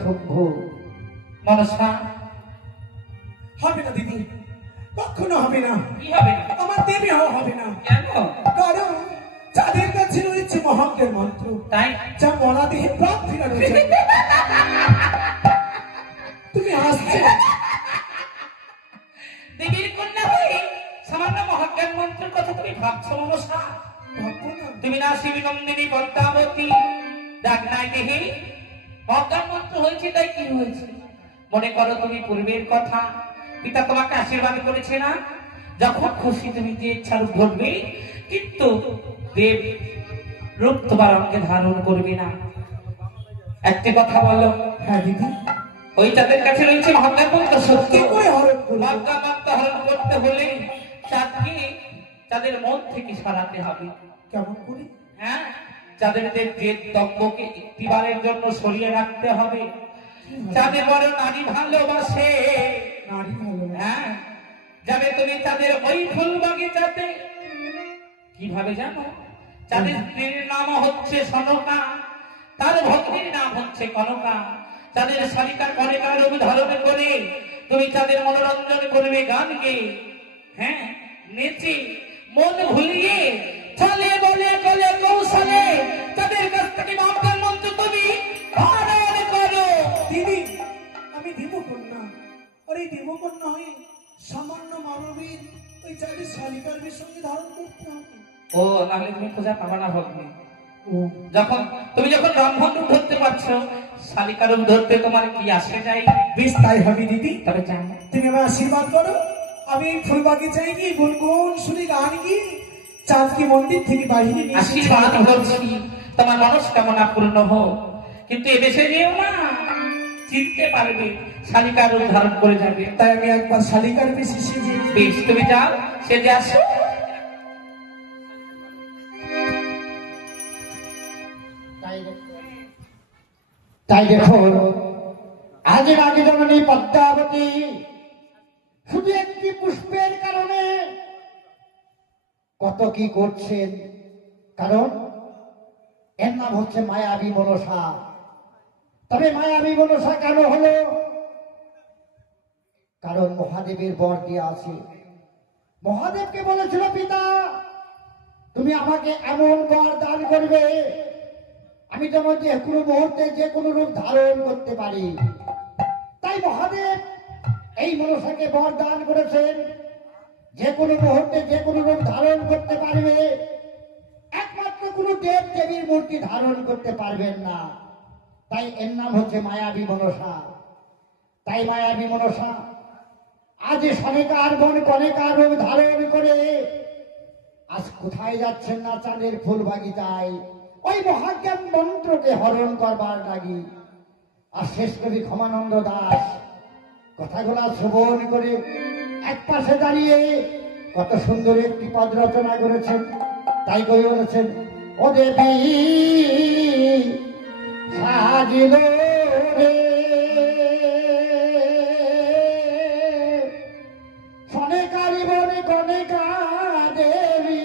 অসভ্য। মনসা হবে না দিদি, কখনো হবে না। কি হবে না? আমার দেবী হওয়া হবে না। কেন? কারণ যাদের কাছে রয়েছে মহাজ্ঞান মন্ত্র, তাই যা মরা দেহে প্রাণ ফিরানো যায়। তুমি আসছো দেবীর কন্যা হয়ে সামান্য মহাজ্ঞান মন্ত্রের কথা তুমি ভাবছো মনসা? ভাববো না। তুমি না শিবী নন্দিনী পদ্মাবতী ডাক নাই দেহে অজ্ঞান মন্ত্র হয়েছে, তাই কি হয়েছে? মনে করো তুমি পূর্বের কথা, পিতা তোমাকে আশীর্বাদ করেছে না, যখন খুশি তুমি যে ইচ্ছা রূপ ধরবে, কিন্তু দেব রূপ তোমার অঙ্গে ধারণ করবে না। একটি কথা বলো। হ্যাঁ দিদি, ওই তাদের কাছে রয়েছে মহাজ্ঞান মন্ত্র সত্য। কি করে হরণ করবো? মহাজ্ঞান মন্ত্র হরণ করতে হলে চাঁদকে তাদের মন থেকে সরাতে হবে। কেমন করে? হ্যাঁ, যাদের যে দম্ভকে একটিবারের জন্য সরিয়ে রাখতে হবে। যাদের বড় নারী ভালোবাসে, নারী ভালো। হ্যাঁ, যাবে তুমি তাদের ওই ফুল বাগিচাতে। কিভাবে জানো? যাদের স্ত্রীর নাম হচ্ছে সনকা, তার ভগ্নীর নাম হচ্ছে কনকা। তাদের শালিকা কনকার রূপ ধারণ করে তুমি তাদের মনোরঞ্জন করবে গান গেয়ে, হ্যাঁ, নেচে মন ভুলিয়ে চলে বলে কলে কৌশলে তাদের কাছ থেকে মহাজ্ঞান মন্ত্র তুমি ধারণ করো। দিদি, আমি দেবকন্যা, আর এই দেবকন্যা হয়ে সামান্য মানবীর ওই চাঁদের শালিকার সঙ্গে ধারণ করতে হবে। ও নাহলে তুমি খোঁজা পাবা না ভগ্নী। ও, তুমি যখন ব্রাহ্মণ রূপ ধরতে পারছো, শালিকা রূপ ধরতে তোমার কি আসে যায়? বেশ তাই হবে দিদি। তবে চাই তুমি আমার আশীর্বাদ করো, আমি এই ফুল বাগিচায় গিয়ে গুনগুন শুনে গান গিয়ে চাঁদকে মন্দির থেকে বাহিরে নিয়ে এসে আশীর্বাদ করছি তোমার মনস্কামনা পূর্ণ হোক, কিন্তু এদেশে যেও না, চিনতে পারবে শালিকা রূপ ধারণ করে যাবে। তাই আমি একবার শালিকার বেশি সেজে বেশ, তুমি যাও, সেজে আসো। তাই দেখো, আজের আগে যেমন এই পদ্মাবতী শুধু একটি পুষ্পের কারণে কত কি করছেন। কারণ এর নাম হচ্ছে মায়াবী মনসা। তবে মায়াবী মনসা কেন হলো? কারণ মহাদেবের বর দিয়ে আছে। মহাদেবকে বলেছিল, পিতা তুমি আমাকে এমন বর দান করবে, আমি যেমন যে কোনো মুহূর্তে যে কোনো রূপ ধারণ করতে পারি। তাই মহাদেব এই মনসাকে বর দান করেছেন, যে কোনো মুহূর্তে যে কোনো রূপ ধারণ করতে পারবে, একমাত্র কোনো দেব দেবীর মূর্তি ধারণ করতে পারবেন না। তাই এর নাম হচ্ছে মায়াবী মনসা। তাই মায়াবী মনসা আজ সনেকার বন কনেকার রূপ ধারণ করে আজ কোথায় যাচ্ছেন না চাঁদের ফুল বাগিচায় ওই মহাজ্ঞান মন্ত্রকে হরণ করবার লাগি। আর শেষ কবি ক্ষমানন্দ দাস কথাগুলা শ্রবণ করে এক পাশে দাঁড়িয়ে কত সুন্দর একটি পদ রচনা করেছেন। তাই কবি বলেছেন, ও দেবী সাজিল রে সনেকারি বনে কনেকা দেবী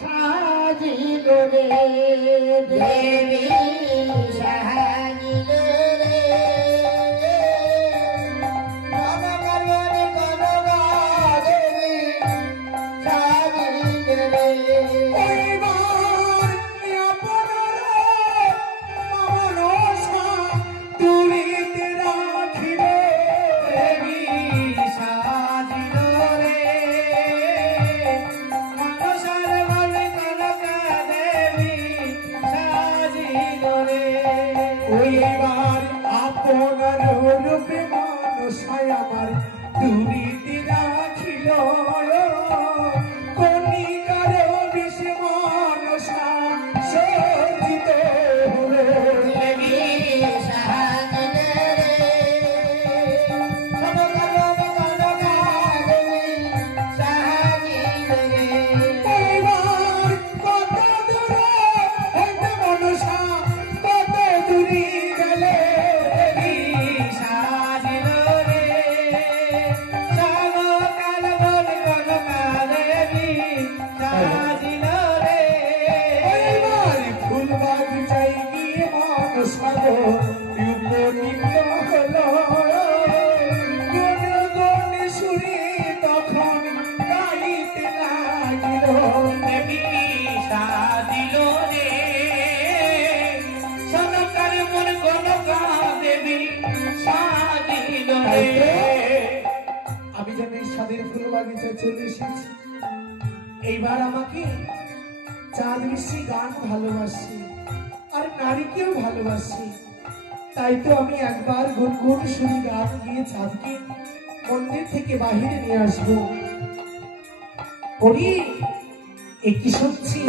সাজিল রে, দেবী সাজিল রে, কনকার বনে কনকা দেবী সাজিল রে। এইবার আপনারা মনসা তুলিতে রাখিলে দেবী সাজিল রে, মনসার বনে কনকা দেবী সাজিল রে। এইবার আপনার রূপে মনসায় আমার তুলিতে রাখিল, কণিকার বিষে মনসা সজ্জিত হলো। দেবী সাজিল রে, কনকার বনে কনকা দেবী সাজিল রে। এইবার কত দূরে হইতে মনসা, কত দূরে গেলে দেবী সাজিল রে। স্বাদের ফুল বাগিচায় চলে এসেছি। এইবার আমাকে চাঁদ মিষ্টি গান ভালোবাসি, আর নারীকেও ভালোবাসি। তাই তো আমি একবার গুনগুন শুনি গান গিয়ে চাঁদকে মন্দির থেকে বাহিরে নিয়ে আসবো। ওরে, এ কি শুনছি?